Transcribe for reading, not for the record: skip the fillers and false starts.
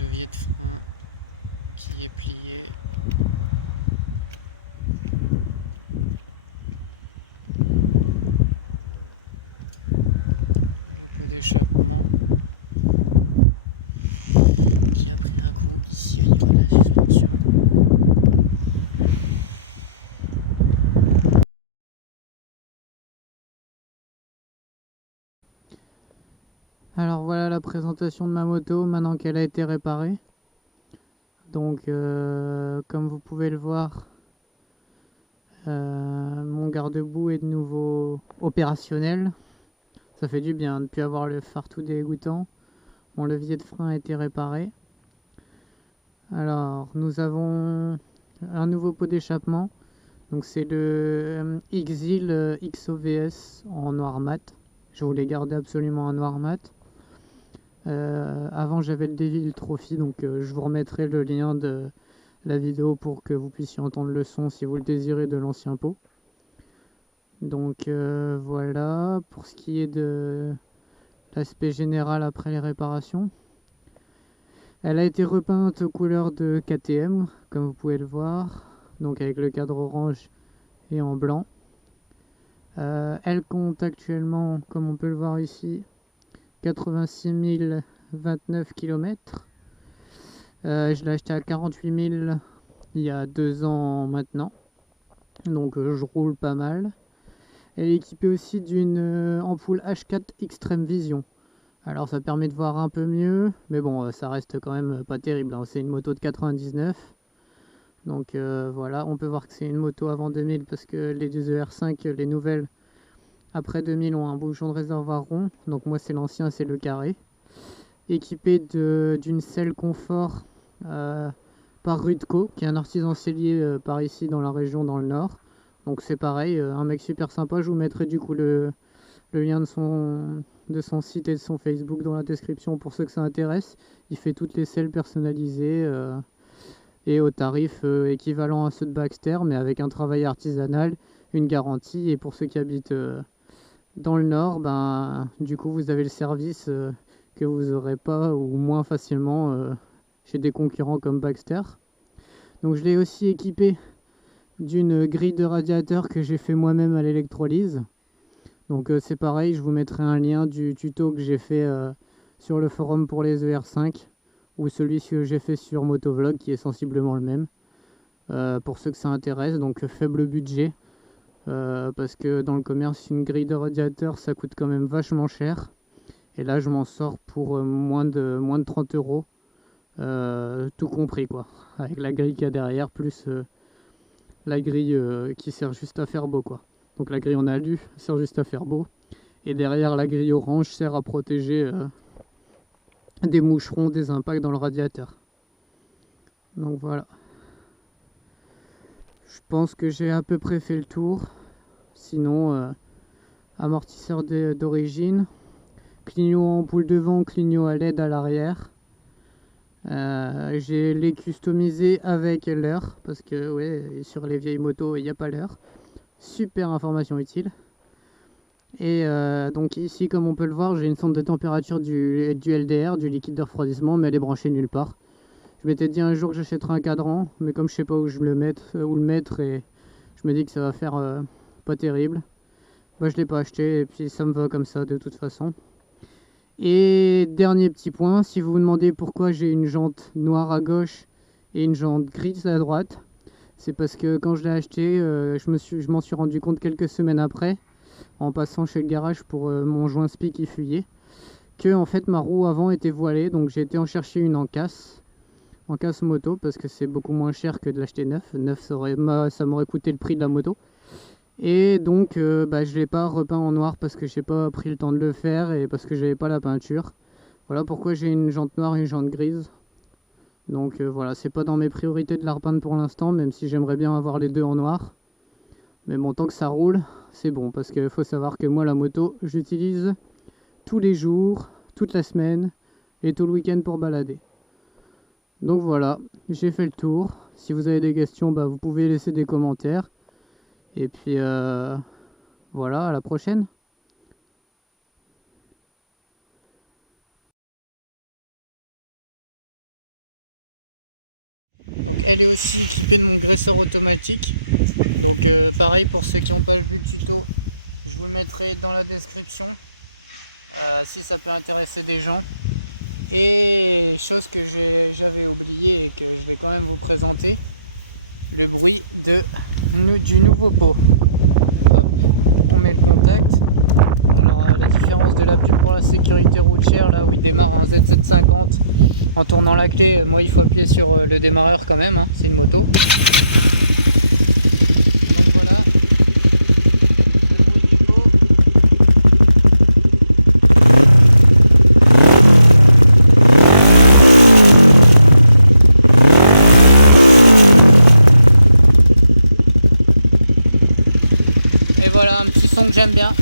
levier de frein qui est plié. L'échappement qui a pris un coup ici au niveau de la suspension. Alors voilà la présentation de ma moto maintenant qu'elle a été réparée. Donc comme vous pouvez le voir, mon garde-boue est de nouveau opérationnel. Ça fait du bien de ne plus avoir le phare tout dégoûtant. Mon levier de frein a été réparé. Alors nous avons un nouveau pot d'échappement. Donc c'est le Exil XOVS en noir mat. Je voulais garder absolument en noir mat. Avant j'avais le Devil Trophy, donc je vous remettrai le lien de la vidéo pour que vous puissiez entendre le son si vous le désirez de l'ancien pot. Donc voilà, pour ce qui est de l'aspect général après les réparations. Elle a été repeinte aux couleurs de KTM, comme vous pouvez le voir, donc avec le cadre orange et en blanc. Elle compte actuellement, comme on peut le voir ici, 86 029 km. Je l'ai acheté à 48 000 il y a 2 ans maintenant, donc je roule pas mal. Elle est équipée aussi d'une ampoule H4 Extreme Vision. Alors ça permet de voir un peu mieux, mais bon, ça reste quand même pas terrible, hein. C'est une moto de 99. Donc voilà, on peut voir que c'est une moto avant 2000 parce que les 2ER5, les nouvelles, après 2000 ont un bouchon de réservoir rond. Donc moi c'est l'ancien, c'est le carré. Équipé d'une selle confort par Rudco, qui est un artisan sellier par ici dans la région, dans le nord. Donc c'est pareil, un mec super sympa. Je vous mettrai du coup le lien de son site et de son Facebook dans la description pour ceux que ça intéresse. Il fait toutes les selles personnalisées et au tarif équivalent à ceux de Baxter, mais avec un travail artisanal, une garantie. Et pour ceux qui habitent dans le nord, ben, du coup vous avez le service que vous n'aurez pas ou moins facilement chez des concurrents comme Baxter. Donc je l'ai aussi équipé d'une grille de radiateur que j'ai fait moi-même à l'électrolyse. Donc c'est pareil, je vous mettrai un lien du tuto que j'ai fait sur le forum pour les ER5 ou celui que j'ai fait sur Motovlog qui est sensiblement le même. Pour ceux que ça intéresse, donc faible budget. Parce que dans le commerce, une grille de radiateur ça coûte quand même vachement cher. Et là, je m'en sors pour moins de 30 euros, tout compris quoi. Avec la grille qu'il y a derrière, plus la grille qui sert juste à faire beau quoi. Donc la grille en alu sert juste à faire beau. Et derrière, la grille orange sert à protéger des moucherons, des impacts dans le radiateur. Donc voilà. Je pense que j'ai à peu près fait le tour. Sinon, amortisseur d'origine. Clignot en ampoule devant, clignot à LED à l'arrière. J'ai les customisés avec l'heure parce que ouais, sur les vieilles motos il n'y a pas l'heure. Super information utile. Et donc ici, comme on peut le voir, j'ai une sonde de température du LDR, du liquide de refroidissement, mais elle est branchée nulle part. Je m'étais dit un jour que j'achèterais un cadran, mais comme je sais pas où je le mettre, et je me dis que ça va faire pas terrible, bah je l'ai pas acheté et puis ça me va comme ça de toute façon. Et dernier petit point, si vous vous demandez pourquoi j'ai une jante noire à gauche et une jante grise à droite, c'est parce que quand je l'ai acheté, je m'en suis rendu compte quelques semaines après, en passant chez le garage pour mon joint spi qui fuyait, que en fait ma roue avant était voilée, donc j'ai été en chercher une en casse moto, parce que c'est beaucoup moins cher que de l'acheter neuf. Neuf ça m'aurait coûté le prix de la moto. Et donc bah, je l'ai pas repeint en noir parce que j'ai pas pris le temps de le faire et parce que j'avais pas la peinture. Voilà pourquoi j'ai une jante noire et une jante grise. Donc voilà, c'est pas dans mes priorités de la repeindre pour l'instant, même si j'aimerais bien avoir les deux en noir. Mais bon, tant que ça roule, c'est bon, parce qu'il faut savoir que moi la moto, j'utilise tous les jours, toute la semaine et tout le week-end pour balader. Donc voilà, j'ai fait le tour. Si vous avez des questions, bah, vous pouvez laisser des commentaires. Et puis voilà, à la prochaine. Elle est aussi équipée de mon graisseur automatique. Donc pareil, pour ceux qui n'ont pas vu le tuto, je vous le mettrai dans la description si ça peut intéresser des gens. Et chose que j'avais oublié et que je vais quand même vous présenter, le bruit du nouveau pot. Hop, on met le contact. Alors la différence de l'appui pour la sécurité routière, là où il démarre en ZZ50 en tournant la clé, moi il faut appuyer sur le démarreur quand même, hein, c'est une moto. Voilà, le bruit du pot. Et voilà un petit son que j'aime bien.